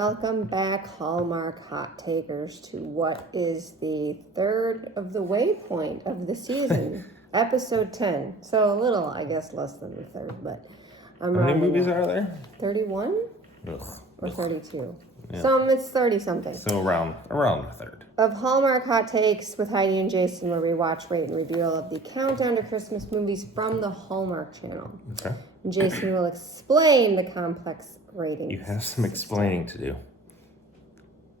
Welcome back, Hallmark hot takers, to what is the third of the waypoint of the season, episode 10. So a little, I guess, less than the third, but I'm How many movies are there? 31 Ugh. or 32. Yeah. It's 30 something. So around a third. Of Hallmark hot takes with Heidi and Jason, where we watch, rate, and review all of the countdown to Christmas movies from the Hallmark channel. Okay. And Jason will explain the complex ratings. You have some explaining to do.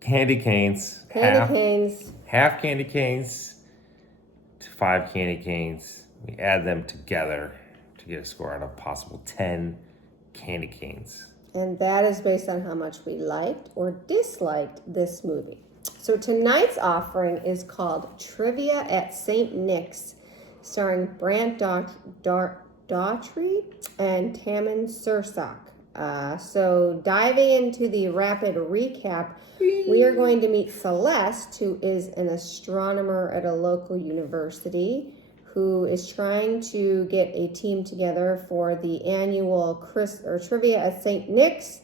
Candy canes. Half candy canes to 5 candy canes. We add them together to get a score out of possible 10 candy canes. And that is based on how much we liked or disliked this movie. So tonight's offering is called Trivia at St. Nick's, starring Brant, Daugherty and Tammin, Sursok. So diving into the rapid recap, we are going to meet Celeste, who is an astronomer at a local university, who is trying to get a team together for the annual Trivia at St. Nick's.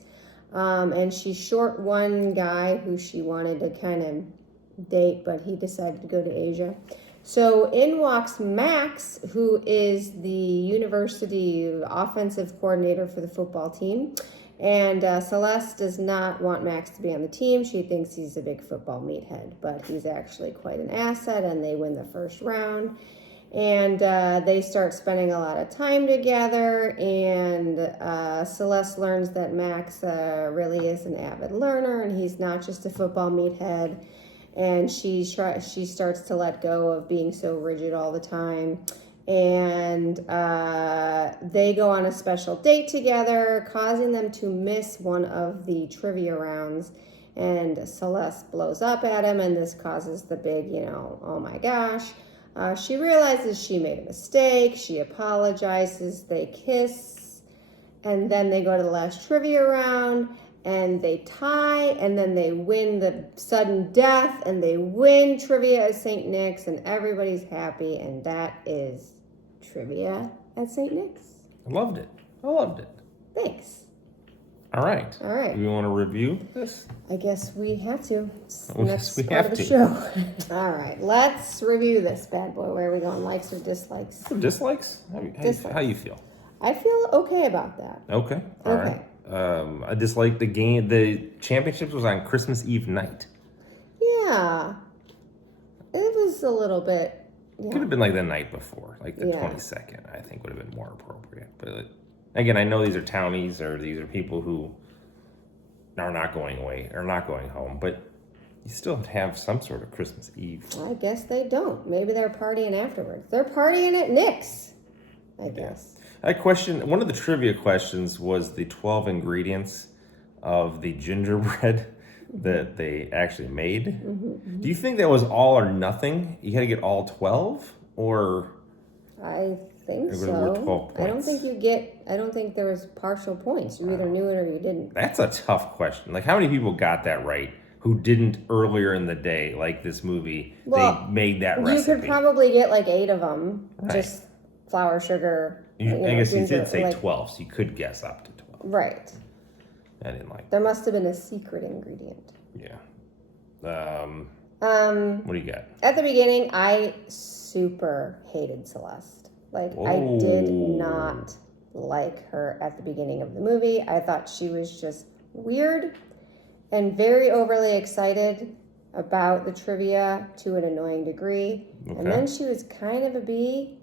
And she's short one guy who she wanted to kind of date, but he decided to go to Asia. So in walks Max, who is the university offensive coordinator for the football team. And Celeste does not want Max to be on the team. She thinks he's a big football meathead, but he's actually quite an asset, and they win the first round. And they start spending a lot of time together, and Celeste learns that Max really is an avid learner, and he's not just a football meathead. And she starts to let go of being so rigid all the time. And they go on a special date together, causing them to miss one of the trivia rounds. And Celeste blows up at him, and this causes the big, oh my gosh. She realizes she made a mistake. She apologizes. They kiss. And then they go to the last trivia round. And they tie, and then they win the sudden death, and they win Trivia at St. Nick's, and everybody's happy, and that is Trivia at St. Nick's. I loved it. Thanks. All right. Do you want to review this? I guess we have to. Yes, we have to. Show. All right, let's review this bad boy. Where are we going, likes or dislikes? Dislikes? How you feel? I feel okay about that. Okay. All right. I dislike the game. The championships was on Christmas Eve night. Yeah. It was a little bit. Yeah. Could have been like the night before, like the 22nd, I think would have been more appropriate. But again, I know these are townies, or these are people who are not going away or not going home, but you still have some sort of Christmas Eve. I guess they don't. Maybe they're partying afterwards. They're partying at Nick's, I guess. One of the trivia questions was the 12 ingredients of the gingerbread that they actually made. Mm-hmm. Do you think that was all or nothing? You had to get all 12, or? I think so. 12 points? I don't think there was partial points. You either knew it or you didn't. That's a tough question. Like, how many people got that right who didn't earlier in the day, like this movie, they made that recipe? You could probably get like 8 of them. Right. Just flour, sugar. I guess you did say 12, so you could guess up to 12. Right. I didn't like that. There must have been a secret ingredient. Yeah. What do you got? At the beginning, I super hated Celeste. I did not like her at the beginning of the movie. I thought she was just weird and very overly excited about the trivia to an annoying degree. Okay. And then she was kind of a bee.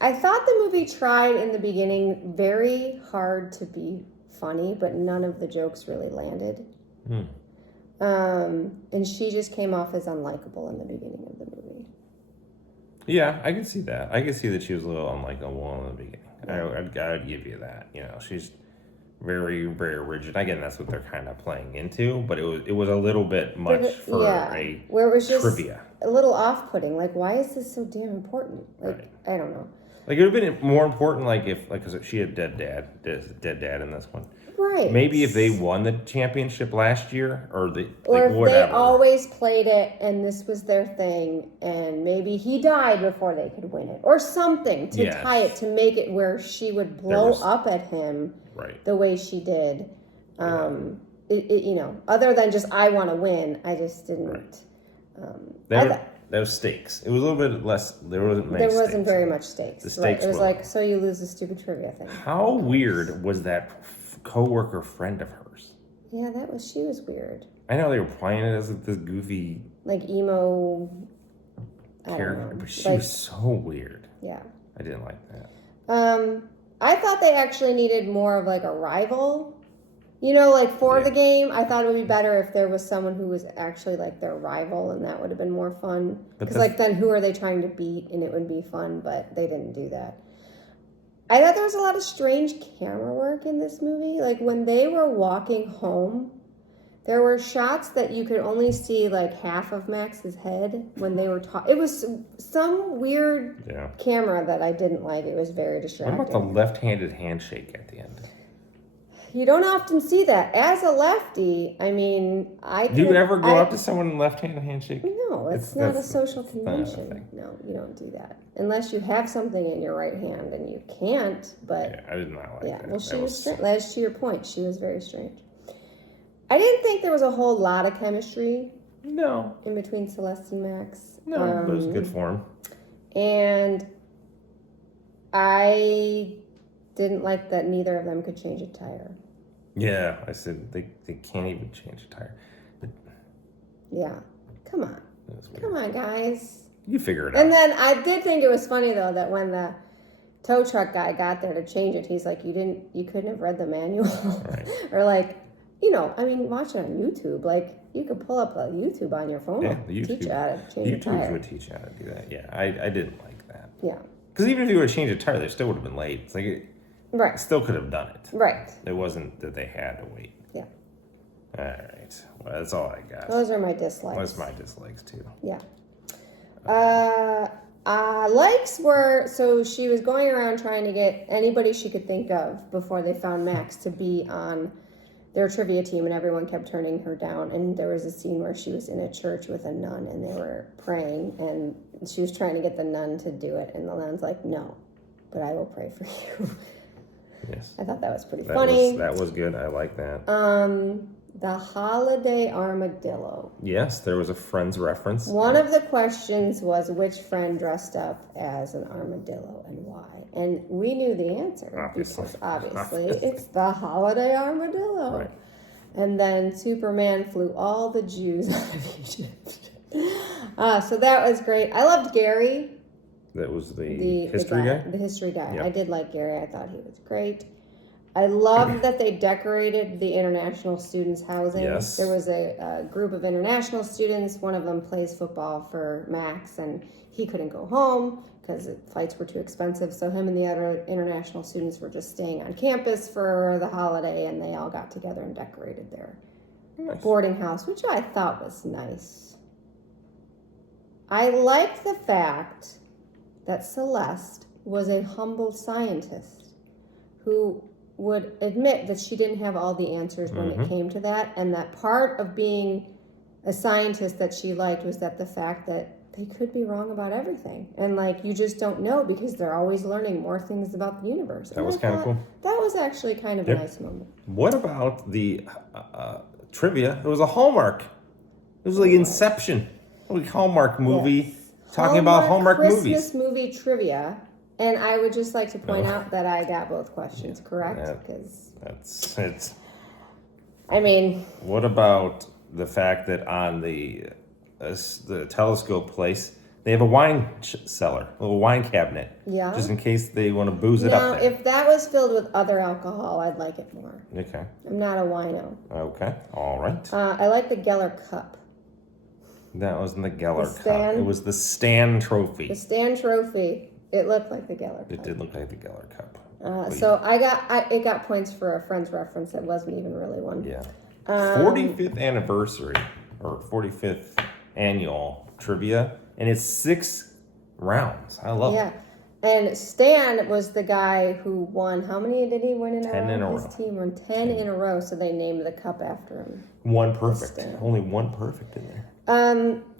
I thought the movie tried in the beginning very hard to be funny, but none of the jokes really landed. And she just came off as unlikable in the beginning of the movie. Yeah, I can see that. I can see that she was a little unlikable in the beginning. Yeah. I'd give you that. She's very, very rigid. Again, that's what they're kind of playing into, but it was a little bit much for a where it was just trivia. A little off-putting. Why is this so damn important? Right. I don't know. It would have been more important, because she had dead dad in this one. Right. Maybe if they won the championship last year, or if whatever. They always played it, and this was their thing, and maybe he died before they could win it, or something to tie it, to make it where she would blow up at him the way she did. Other than just I want to win, I just didn't. Right. There was stakes. It was a little bit less. There wasn't very much stakes. The stakes. Right. It was like, so you lose the stupid trivia thing. How weird was that coworker friend of hers? Yeah, she was weird. I know they were playing it as this goofy, like emo character, but she was so weird. Yeah, I didn't like that. I thought they actually needed more of like a rival. For the game, I thought it would be better if there was someone who was actually like their rival, and that would have been more fun. Because then who are they trying to beat, and it would be fun, but they didn't do that. I thought there was a lot of strange camera work in this movie. Like when they were walking home, there were shots that you could only see like half of Max's head when they were talking. It was some weird camera that I didn't like. It was very distracting. What about the left-handed handshake at the end? You don't often see that. As a lefty, I mean, Do you ever go up to someone and left-handed handshake? No, it's not a social convention. No, you don't do that. Unless you have something in your right hand and you can't, but... Yeah, I did not like that. Well, she was strange. That's to your point. She was very strange. I didn't think there was a whole lot of chemistry. No. In between Celeste and Max. No, it was good for him. And I didn't like that neither of them could change a tire. Yeah, I said they can't even change a tire. Yeah, come on. Come on, guys. You figure it out. And then I did think it was funny, though, that when the tow truck guy got there to change it, he's like, you couldn't have read the manual? Right. Or like, watch it on YouTube. Like, you could pull up a YouTube on your phone. Yeah, the YouTube. Teach you how to change a tire. YouTube would teach you how to do that. Yeah, I didn't like that. Yeah. Because even if you would have changed a tire, they still would have been late. It's like... Right. Still could have done it. Right. It wasn't that they had to wait. Yeah. All right. Well, that's all I got. Those are my dislikes. Those are my dislikes, too. Yeah. Likes were, so she was going around trying to get anybody she could think of before they found Max to be on their trivia team, and everyone kept turning her down. And there was a scene where she was in a church with a nun, and they were praying, and she was trying to get the nun to do it, and the nun's like, no, but I will pray for you. Yes. I thought that was pretty funny. That was good. I like that. The holiday armadillo. Yes, there was a Friends reference. One of the questions was which friend dressed up as an armadillo and why. And we knew the answer. Obviously. Because obviously it's the holiday armadillo. Right. And then Superman flew all the Jews out of Egypt. So that was great. I loved Gary. That was the history guy? The history guy. Yep. I did like Gary. I thought he was great. I loved that they decorated the international students' housing. Yes. There was a group of international students. One of them plays football for Max, and he couldn't go home because flights were too expensive. So him and the other international students were just staying on campus for the holiday, and they all got together and decorated their boarding house, which I thought was nice. I liked the fact that Celeste was a humble scientist who would admit that she didn't have all the answers when it came to that, and that part of being a scientist that she liked was that the fact that they could be wrong about everything, and like you just don't know because they're always learning more things about the universe. That was kind of cool. That was actually kind of a nice moment. What about the trivia? It was a Hallmark. It was like Inception, a Hallmark movie talking about Hallmark movies. Christmas movie trivia. And I would just like to point out that I got both questions correct, because that's. What about the fact that on the telescope place they have a wine cellar, a little wine cabinet, just in case they want to booze it up? Now, if that was filled with other alcohol, I'd like it more. Okay. I'm not a wino. Okay. All right. I like the Geller cup. That wasn't the Geller cup. It was the Stan trophy. The Stan trophy. It looked like the Geller cup. It did look like the Geller cup. So it got points for a Friends reference that wasn't even really one. Yeah. 45th anniversary or 45th annual trivia, and it's 6 rounds. I love it. Yeah. And Stan was the guy who won. How many did he win in a row? 10 in a row. His team won 10 in a row, so they named the cup after him. One perfect. Only one perfect in there.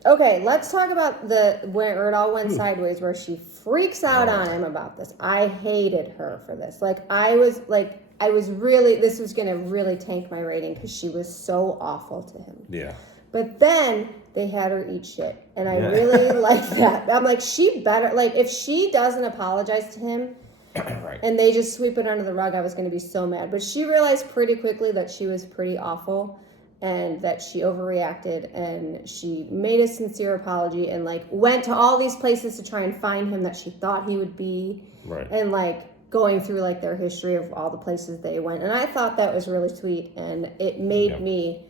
Okay, let's talk about where it all went sideways, where she freaks out on him about this. I hated her for this. Like, I was like, this was going to really tank my rating because she was so awful to him. Yeah. But then they had her eat shit. And I really like that. I'm like, she better, like, if she doesn't apologize to him Right. and they just sweep it under the rug, I was going to be so mad. But she realized pretty quickly that she was pretty awful and that she overreacted, and she made a sincere apology and, like, went to all these places to try and find him that she thought he would be. Right. And, like, going through, like, their history of all the places they went. And I thought that was really sweet, and it made me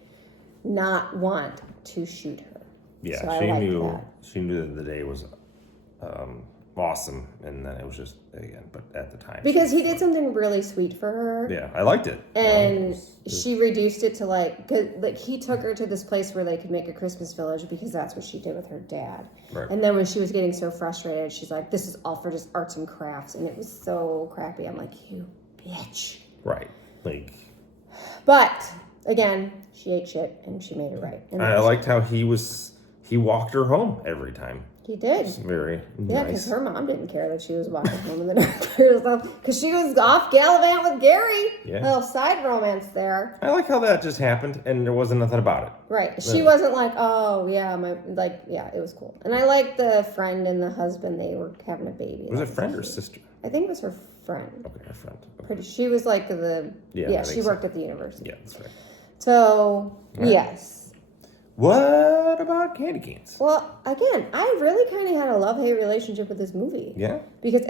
not want to shoot her. Yeah, so she knew that the day was awesome, and then it was just, again, but at the time. Because he did something really sweet for her. Yeah, I liked it. And she reduced it to, like, 'cause, like, he took her to this place where they could make a Christmas village because that's what she did with her dad. Right. And then when she was getting so frustrated, she's like, this is all for just arts and crafts. And it was so crappy. I'm like, you bitch. Right. Like. But, again, she ate shit and she made it right. And I liked how he walked her home every time. He did. It's very Yeah, because nice. her mom didn't care that she was walking home in the dark because she was off gallivant with Gary. Yeah. A little side romance there. I like how that just happened and there wasn't nothing about it. Right. She wasn't like, oh, yeah, it was cool. And I liked the friend and the husband. They were having a baby. Was it friend or sister? I think it was her friend. Okay, her friend. Okay. She was like she worked at the university. Yeah, that's right. So, yes. What about candy canes? Well, again, I really kind of had a love-hate relationship with this movie. Yeah? Because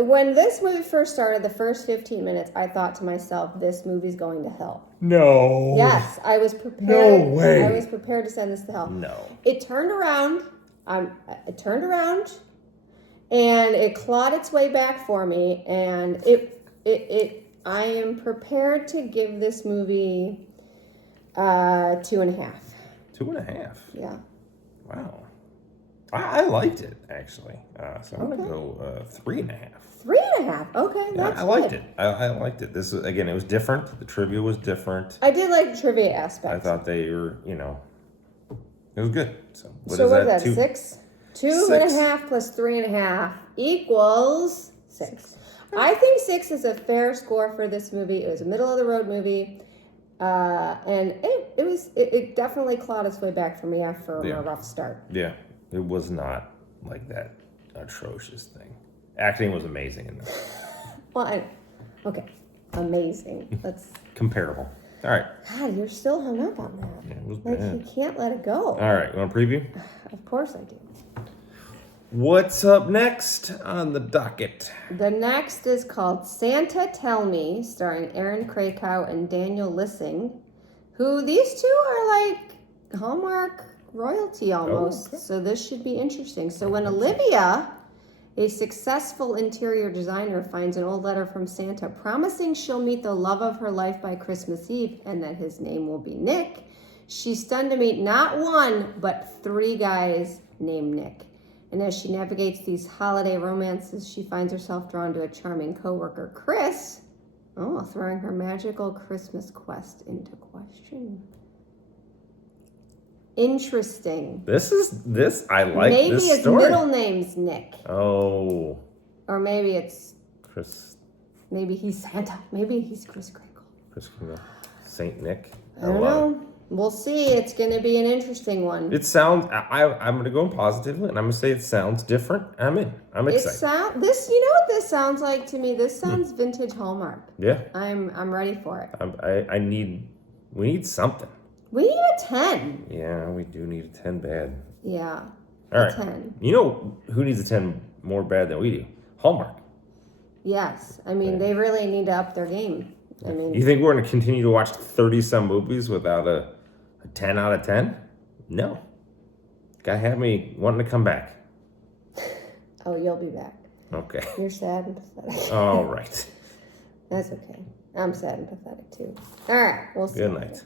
when this movie first started, the first 15 minutes, I thought to myself, this movie's going to hell. No. Yes, I was prepared. No way. I was prepared to send this to hell. No. It turned around. It turned around, and it clawed its way back for me. And I am prepared to give this movie 2.5. 2.5. Yeah. Wow. I liked it, actually. So I'm going to go 3.5. 3.5. Okay, that's I liked it. I liked it. This was, again, it was different. The trivia was different. I did like the trivia aspect. I thought they were, it was good. So what is that? 6? 2.5 plus 3.5 equals 6. I think 6 is a fair score for this movie. It was a middle of the road movie. And it definitely clawed its way back for me after a rough start. Yeah, it was not like that atrocious thing. Acting was amazing in this. Well, okay, amazing. That's comparable. All right. God, you're still hung up on that. Yeah, it was like bad. You can't let it go. All right, you want a preview? Of course I do. What's up next on the docket? The next is called Santa Tell Me, starring Aaron Krakow and Daniel Lissing, who these two are like Hallmark royalty almost. Oh, okay. So this should be interesting. So when Olivia, a successful interior designer, finds an old letter from Santa promising she'll meet the love of her life by Christmas Eve and that his name will be Nick, she's stunned to meet not one, but 3 guys named Nick. And as she navigates these holiday romances, she finds herself drawn to a charming coworker, Chris, throwing her magical Christmas quest into question. Interesting. I like maybe this his story. middle name's Nick. Oh. Or maybe it's Chris. Maybe he's Santa. Maybe he's Chris Kringle. Chris Kringle. Saint Nick. I don't know. We'll see. It's going to be an interesting one. It sounds. I'm going to go in positively, and I'm going to say it sounds different. I'm in. I'm excited. You know what this sounds like to me? This sounds vintage Hallmark. Yeah. I'm ready for it. We need something. We need a 10. Yeah, we do need a 10 bad. Yeah. All right. 10. You know who needs a 10 more bad than we do? Hallmark. Yes. I mean, they really need to up their game. I mean, you think we're going to continue to watch 30-some movies without a 10 out of 10? No. Gotta have me wanting to come back. Oh, you'll be back. Okay. You're sad and pathetic. All right. That's okay. I'm sad and pathetic too. All right. We'll see. Good night.